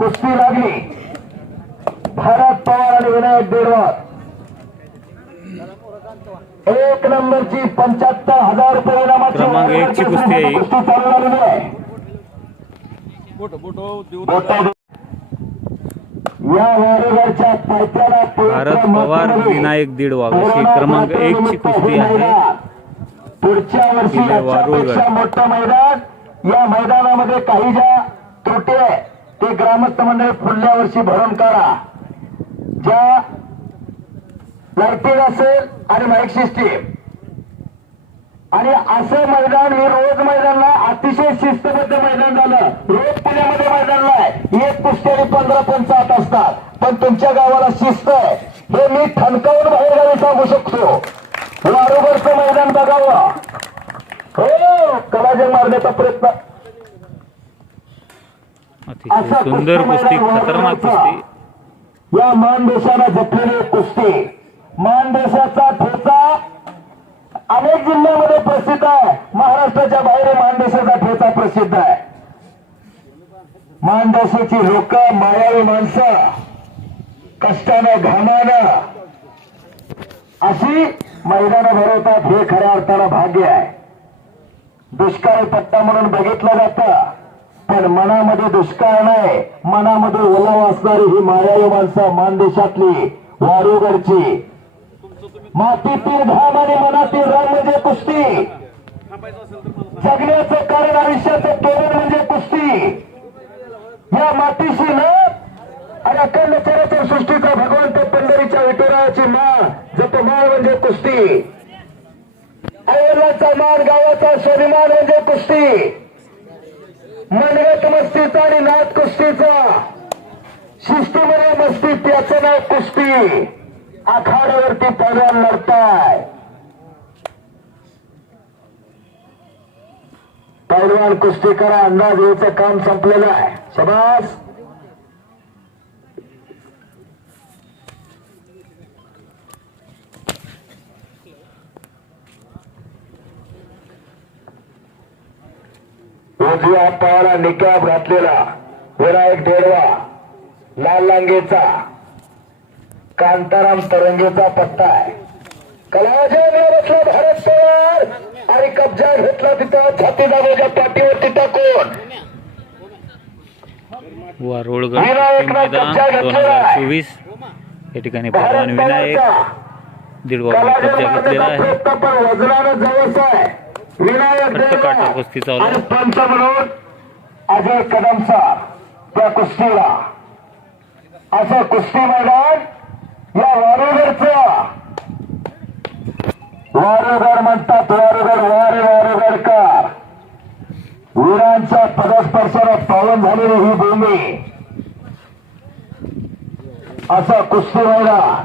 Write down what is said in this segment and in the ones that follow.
कुस्ती लागली. भारत पवार आणि विनायक देडवार एक नंबरची पंच्याहत्तर हजार रुपये इनामाची कुस्ती चालू झालेली आहे. भारत पवार विनायक दीडवाग अशी क्रमांक एकची प्रादुर्भावामुक्त कुस्ती आहे. पुढच्या वर्षी वारुळगड. मोठं मैदान. या मैदानामध्ये काही ज्या त्रुटी आहे ग्रामस्थ मंडळ पुढल्या वर्षी भरून काढा. ज्या लायटिंग असेल आणि माईक सिस्टीम आणि असं मैदान मी रोज मैदानला अतिशय शिस्तबद्ध मैदान झालं. रोज पुण्यामध्ये मैदानला आहे एक कुस्ती आणि पंधरा पंचाहत असतात. पण तुमच्या गावाला शिस्त आहे. हे मी ठणकावून बाहेरगावी सांगू शकतो. वारोबरचं मैदान बघावं. हो कलाजंग मारण्याचा प्रयत्न. अतिशय सुंदर कुस्ती खतरनाक कुस्ती. या मानदेशाला जपलेली कुस्ती. मानदेशाचा ठेचा अनेक जिल्ह्यामध्ये प्रसिद्ध आहे. महाराष्ट्राच्या बाहेर मानदेशाचा ठेचा प्रसिद्ध आहे. मानदेशाची लोक मायावी माणसं कष्टानं घामानं अशी मैदानं भरवतात. हे खऱ्या अर्थानं भाग्य आहे. दुष्काळी पट्टा म्हणून बघितलं जातं. पण मनामध्ये दुष्काळ नाही. मनामध्ये ओलावा असणारी ही मायाळी माणसं मानदेशातली वारुगडची. मातीतील घाम आणि मनातील राम म्हणजे कुस्ती. जगण्याचं कारण आयुष्याचं तोरण म्हणजे कुस्ती. या मातीशी न आणि अखंड चराचर सृष्टीचा भगवंत पंढरीच्या विठुरायाची माळ जप माळ म्हणजे कुस्ती. आईवडिलांचा मान गावाचा स्वाभिमान म्हणजे कुस्ती. मनगट मस्तीचा आणि नाथ कुस्तीचा. शिस्तीमध्ये मस्ती त्याचं नाव कुस्ती. आखाड्यावरती पैलवान लढताय. पैलवान कुस्ती करा अंदाज यायचं काम संपलेलं आहे. शबास. उजव्या पायाला निकाब घातलेला विनायक डेडवा लाल लांगेचा कांताराम तरंगेचा पट्टा आहे. कलाजने बसला भारत पवार आणि कब्जा घेतला तिथं छाती दाबाच्या पाठीवरती टाकून. वारोळगड विनायक मैदान दोन हजार. चोवीस. या ठिकाणी विनायक कब्जा घेतलेला आहे. विनायक कुस्ती. आणि पंच म्हणून अजय कदमचा त्या कुस्तीला. असं कुस्ती मैदान या वारुगडचं. वारुगड म्हणतात वारुगड वारे वारुगडकर वीरांच्या पदस्पर्शाला पावन झालेली ही भूमी. असं कुस्ती मैदान.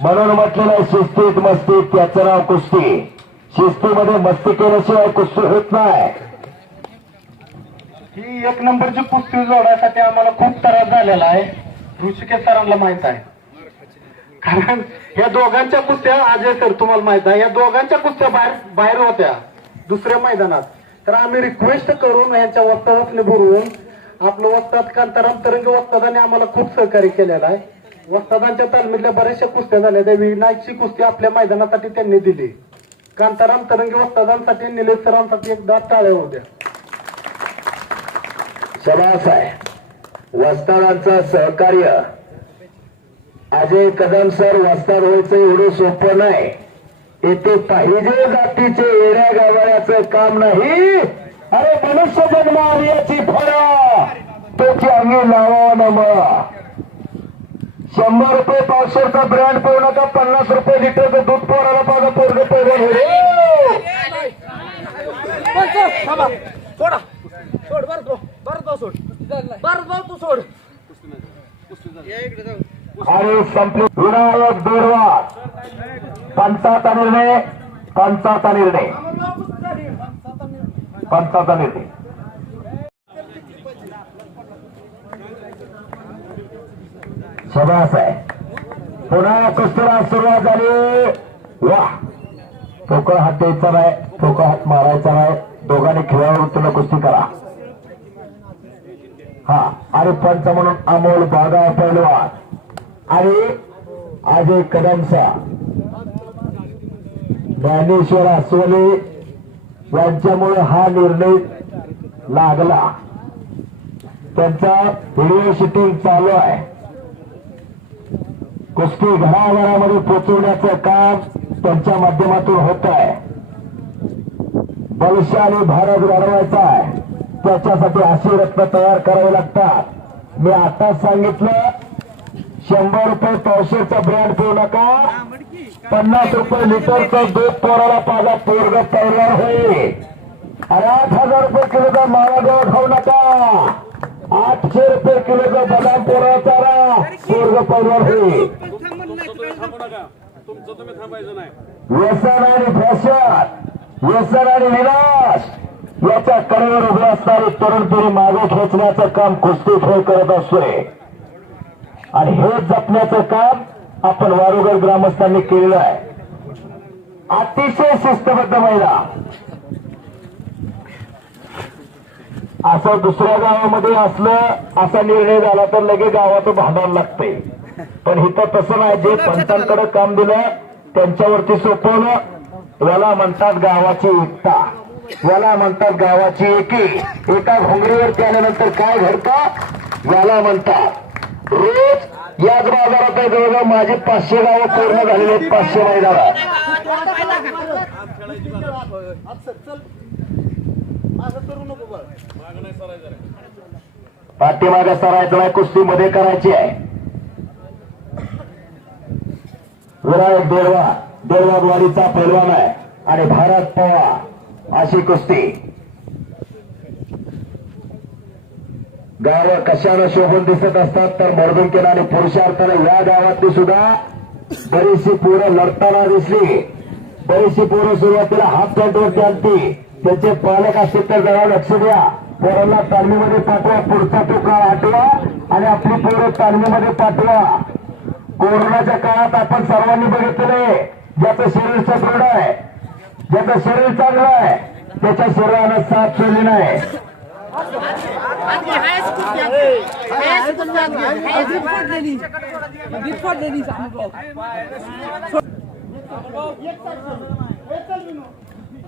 म्हणून म्हटलेलं शिस्तीत मस्तीत त्याचं नाव कुस्ती. शिस्तीमध्ये मस्ती केल्याशिवाय कुस्ती होत नाही. ही एक नंबरची कुस्ती जोडायसाठी आम्हाला खूप त्रास झालेला आहे. ऋषिकेश सरांना माहीत आहे. कारण या दोघांच्या कुस्त्या अजय सर तुम्हाला माहीत आहे या दोघांच्या कुस्त्या बाहेर बाहेर होत्या दुसऱ्या मैदानात. तर आम्ही रिक्वेस्ट करून यांच्या वस्तादातले बोलवून आपलं वस्ताद कांताराम तरंग वस्तादाने आम्हाला खूप सहकार्य केलेलं आहे. वस्तादांच्या तालमीतल्या बऱ्याचशा कुस्त्या झाल्या. त्या विनायकची कुस्ती आपल्या मैदानासाठी त्यांनी दिली. कांताराम तरंगे वस्तादांसाठी निलेश सरांसाठी एकदा टाळ्या होत्या. शबास आहे वस्तादांचं सहकार्य. अजय कदम सर वस्ताद व्हायचं एवढं सोपं नाही. येथे पाहिजे जातीचे येड्या गावाळ्याचं काम नाही. अरे मनुष्य जन्म आर्याची फळा. त्याची अंगी लावा नमा शंभर रुपये पावशेरचा ब्रँड पाहू नका पन्नास रुपये लिटरचं दूध पोराला पागा पोरग पोरग आणि संपले विनायक बेरवा. पंचाचा निर्णय पंचाचा निर्णय. पंचाचा निर्णय. शबास आहे. पुन्हा कुस्तीला सुरुवात झाली. वा! ठोकळ हात द्यायचा नाही ठोकळ हात मारायचा नाही. दोघांनी खेळावर तुला कुस्ती करा. हा आणि पंच म्हणून अमोल बागा पैलवान आणि अजय कदमसा. ज्ञानेश्वर अस्वले यांच्यामुळे हा निर्णय लागला. त्यांचा व्हिडिओ शूटिंग चालू आहे. कुस्ती घराघरामध्ये पोचवण्याचं काम त्यांच्या माध्यमातून होत आहे. भविष्याने भारत घडवायचा आहे. त्याच्यासाठी अशी रत्न तयार करावी लागतात. मी आताच सांगितलं शंभर रुपये पावशेचा ब्रँड पिऊ नका. पन्नास रुपये लिटरचं दूध पोराला पाजा पोरग तयार होईल. अरे आठ हजार रुपये किलोचा मावा गवत खाऊ नका. आठशे रुपये किलोचा बदाम पोरा चारा पोरग तयार होईल व्यसन आणि फॅशन व्यसन आणि विनाश याच्या कडेवर उभे असणारी तरुण पिढी मागे खेचण्याचं काम कुस्ती खेळ करत असतोय आणि हे जपण्याचं काम आपण वारुगड ग्रामस्थांनी केलेलं आहे. अतिशय शिस्तबद्ध महिला. असं दुसऱ्या गावामध्ये असलं असा निर्णय झाला तर लगेच गावाचं भांडायला लागतंय पण इथं तसं नाही जे पंचांकडे काम दिलं त्यांच्यावरती सोपवलं याला म्हणतात गावाची एकता याला म्हणतात गावाची एकी एका घोंगडीवरती आल्यानंतर काय घडतं याला म्हणतात रोज याच बाजारात आहे जवळजवळ माझे पाचशे गावं पूर्ण झालेले आहेत पाचशे बरं पाठीमागे सरायचं नाही कुस्ती मध्ये करायची आहे. विराट देरवा देरवाद्वारीचा पैलवान आहे. आणि भारत पवा अशी कुस्ती. गाव कशानं शोभून दिसत असतात तर मर्दुंकेला आणि पुरुषार्थाने या गावातली सुद्धा बरीचशी पोरं लढताना दिसली. बरीचशी पोरं सुरुवातीला हाफ पॅन्टवरती आणती. त्याचे पालक असतील तर जरा लक्ष द्या. पोरांना तालमीमध्ये पाठवा. पुढचा तो काळ आठवा आणि आपली पोरं तालमीमध्ये पाठवा. कोरोनाच्या काळात आपण सर्वांनी बघितले ज्याचं शरीर सदृढ आहे ज्याचं शरीर चांगलं आहे त्याच्या शरीरानं साथ केली नाही.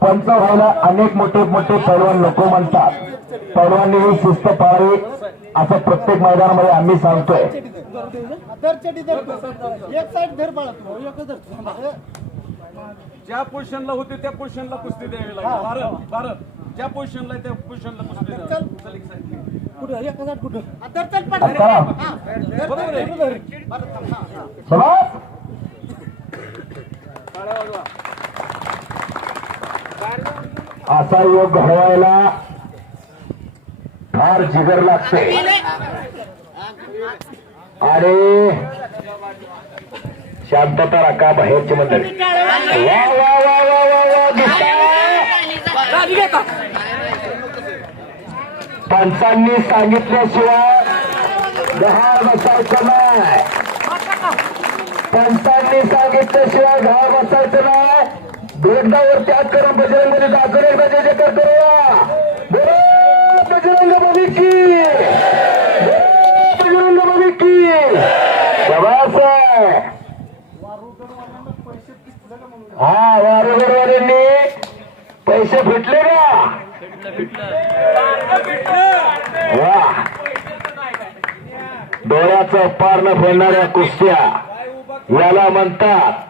पंच व्हायला अनेक मोठे मोठे पैलवान नको म्हणतात. पैलवाननी ही शिस्त पाळावी असं प्रत्येक मैदानामध्ये आम्ही सांगतोय. ज्या पोझिशनला होते त्या पोझिशनला कुस्ती द्यावी लागेल. भारत भारत. ज्या पोझिशनला त्या पोझिशनला कुस्ती द्यावी. कुठं? एक हजार कुठं? चल. बरोबर आहे शाबास. टाळ्या वाजवा. असा योग घडवायला फार जिगर लागते. आणि शांतता राखा बाहेरची मंडळी. वा वा वा वा वा वा पंचांनी सांगितल्याशिवाय गहार बसायचं नाही. पंचांनी सांगितल्याशिवाय गहार बसायचं नाही. भेटदावरती हात करून बजरंगमध्ये दाखल एकदा जय जयकार करूया बोलो बजरंग बली की. बजरंग बली की. शाबास हा वारेवरवाल्यांनी पैसे भेटले का? वा. डोळ्याचं पार फोडणाऱ्या कुस्त्या याला म्हणतात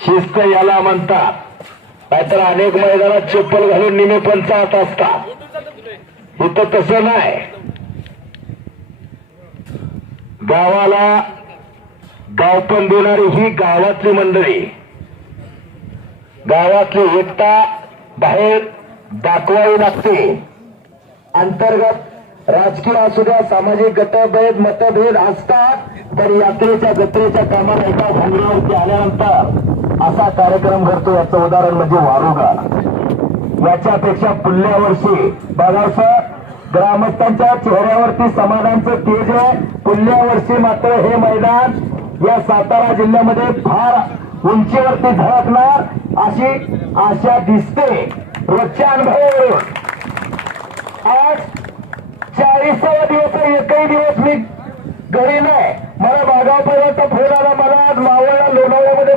शिस्त याला म्हणतात. नाहीतर अनेक मैदानात चप्पल घालून निमे पण असतात. इथं तसं नाही. गावाला गावपण देणारी ही गावातली मंडळी. गावातली एकता बाहेर दाखवावी लागते. अंतर्गत राजकीय असू द्या सामाजिक गटभेद मतभेद असतात तर यात्रेच्या जत्रेच्या कामात एका संग्रहावरती आल्यानंतर असा कार्यक्रम करतो याचं उदाहरण म्हणजे वारुगा. याच्यापेक्षा पुढल्या वर्षी बघा सर ग्रामस्थांच्या चेहऱ्यावरती समाधानचं तेज आहे. पुढल्या वर्षी मात्र हे मैदान या सातारा जिल्ह्यामध्ये फार उंचीवरती झळकणार अशी आशा दिसते. रोजच्या अनुभव. आज चाळीसावा दिवस एकही दिवस मी घरी नाही. मला बागावपर्यंत फोन आला मला आज मावळला लोणावळ्यामध्ये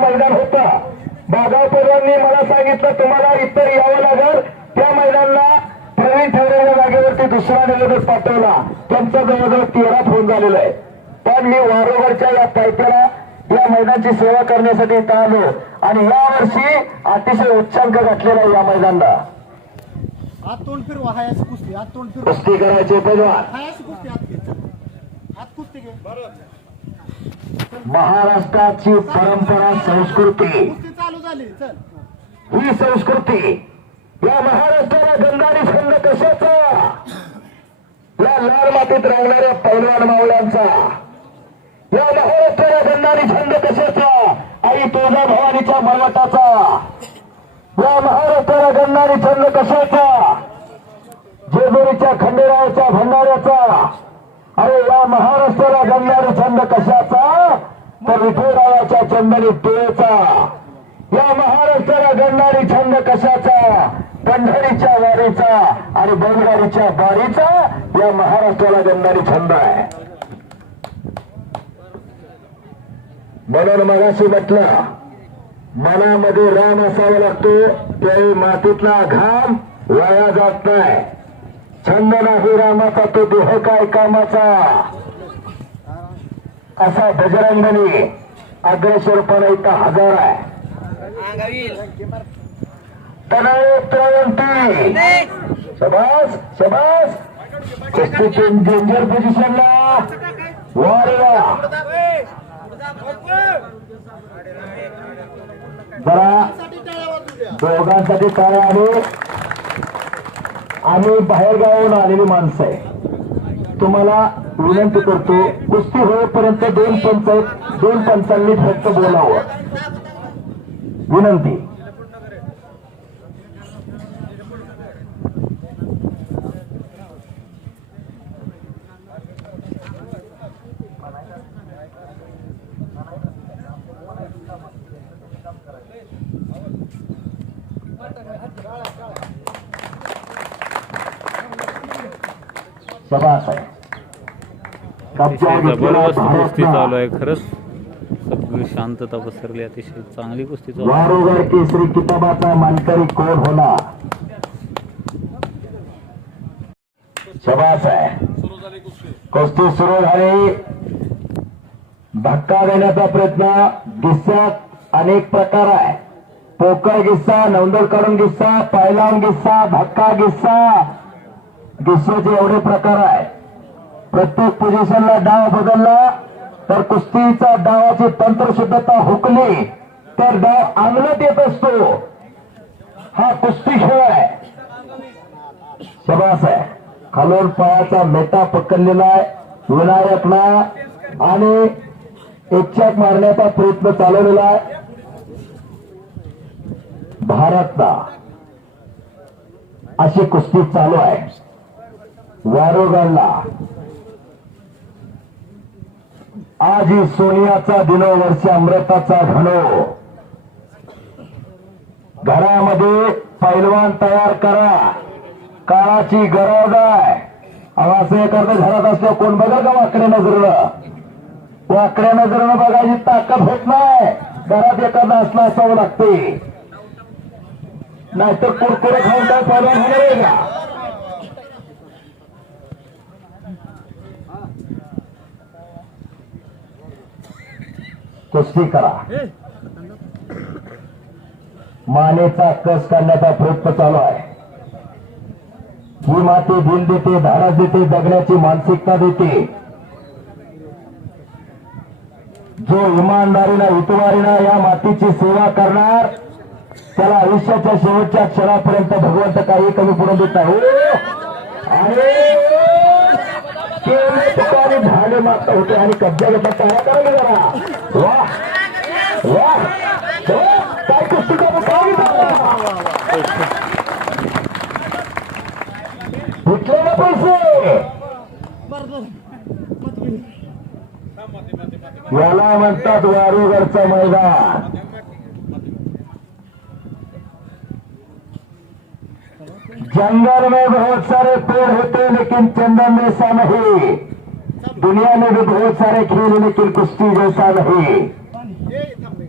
पर्वांनी मला सांगितलं तुम्हाला इतर यावं लागल. त्या मैदानला प्रवीण ठरलेल्या जागेवरती दुसरा निवेदक पाठवला. त्यांचा जवळजवळ तेरा फोन झालेला आहे पण मी वारोवरच्या या पायथ्याला या मैदानची सेवा करण्यासाठी इथं आलो आणि या वर्षी अतिशय उच्चांक घातलेला आहे या मैदानाला. कुस्ती करायचे पैलवान महाराष्ट्राची परंपरा संस्कृती. चालू झाली चल. ही संस्कृती या महाराष्ट्राला गंधारी छंद कशाचा? या लाल मातीत राहणाऱ्या पैलवान मावळ्यांचा या महाराष्ट्राला गंधारी छंद कशाचा? आई तुळजा भवानीच्या मळवटाचा या महाराष्ट्राला गंधारी छंद कशाचा? जेजुरीच्या खंडेरायाच्या भंडाऱ्याचा. अरे या महाराष्ट्राला गंधारी छंद कशाचा? तर विठुरायाच्या चंदनी टिळेचा महाराष्ट्राला छंद कशाचा? पंढरीच्या वारीचा आणि बैलगाडीच्या बारीचा या महाराष्ट्राला गंधारी छंद आहे. म्हणून मगाशी म्हटलं मनामध्ये राम असावा लागतो त्यावेळी मातीतला घाम वाया जात नाही. छंद नाही रामाचा तो देह काय कामाचा? असा बजरंगणी अग्रेसरपणा इथं हजार आहे. तनय त्रयंती शबास शबास कुस्तीच्या डेंजर पोझिशनला वारवा. जरा दोघांसाठी काय आहे. आम्ही बाहेर गावून आलेली माणसं आहे. तुम्हाला विनंती करतो कुस्ती होईपर्यंत दोन पंचायत दोन पंचांनी फक्त बोलावं. विनंती. जबरदस्त कुस्ती चालू आहे खरंच. शांतता पसरली अतिशय चांगली कुस्ती वारोगर केसरी किताबाचा मानकरी कोण होणार? शबास आहे. कुस्ती सुरू झाली. धक्का देण्याचा प्रयत्न गिस्सात अनेक प्रकार आहे. पोकळ गिस्सा नवंदर काढून गिस्सा पायलाम गिस्सा धक्का गिस्सा. गिस्साचे एवढे प्रकार आहे प्रत्येक पोझिशनला डाव बदलला. तर कुस्तीचा डावाची तंत्रशुद्धता हुकली तर डाव अंगलत येत असतो. हा कुस्ती खेळ आहे. शबास आहे. खालून पायाचा मेटा पकडलेला आहे विनायकला आणि इच्छाक मारण्याचा प्रयत्न चालवलेला आहे. भारतला अशी कुस्ती चालू आहे. वारोगडला आज ही सोनियाचा दिनो वर्ष अमृताचा घनो घरामध्ये पैलवान तयार करा. काळाची गरज आहे. अहो, असं एखादं घरात असलं कोण बघा का वाकड्या नजरेनं? वाकड्या नजरेनं बघायची ताकद होत नाही. घरात एखादं असलं असावं लागते. नाहीतर कुरकुरे खाऊन काय पैलवान होणार आहे का कुस्ती करा. मानेचा कस काढण्याचा प्रयत्न चालू आहे. ही माती दिल देते धाडस देते जगण्याची मानसिकता देते. जो इमानदारीनं उतवारीनं या मातीची सेवा करणार त्याला आयुष्याच्या शेवटच्या क्षणापर्यंत भगवंत काही कमी पुढे देत नाही. अरे ठिकाणी भाडे होते आणि कब्जा घेतला काय करायला जरा वा वा काय कुस्ती काय ना पैसे याला म्हणतात वारुगडचं मैदान. जंगल में बहुत सारे पेड़ होते हैं लेकिन चंदन जैसा नहीं। दुनिया में भी बहुत सारे खेल लेकिन कुश्ती जैसा नहीं। हे थांब रे.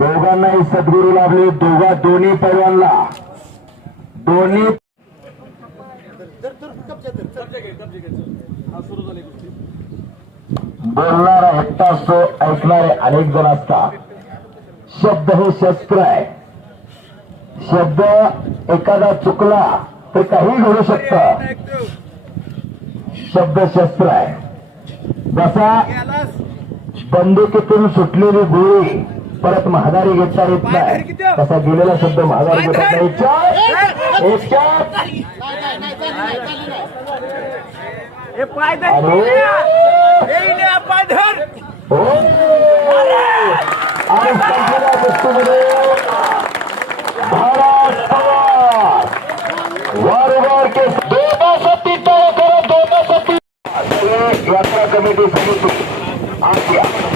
दोघांनाही सद्गुरू लाभले दोघा दोन्ही पैलवानला दोन्ही बोलणारा एकटा असतो ऐकणारे अनेक जण असतात शब्द हे शस्त्र आहे शब्द एखादा चुकला तर काही घडू शकत. शब्द शस्त्र आहे. जसा बंदुकीतून सुटलेली गोळी परत महागारी घेता येत नाही तसा गेलेला शब्द महागारी घेता नाही. इच्छा- que me dice Asia.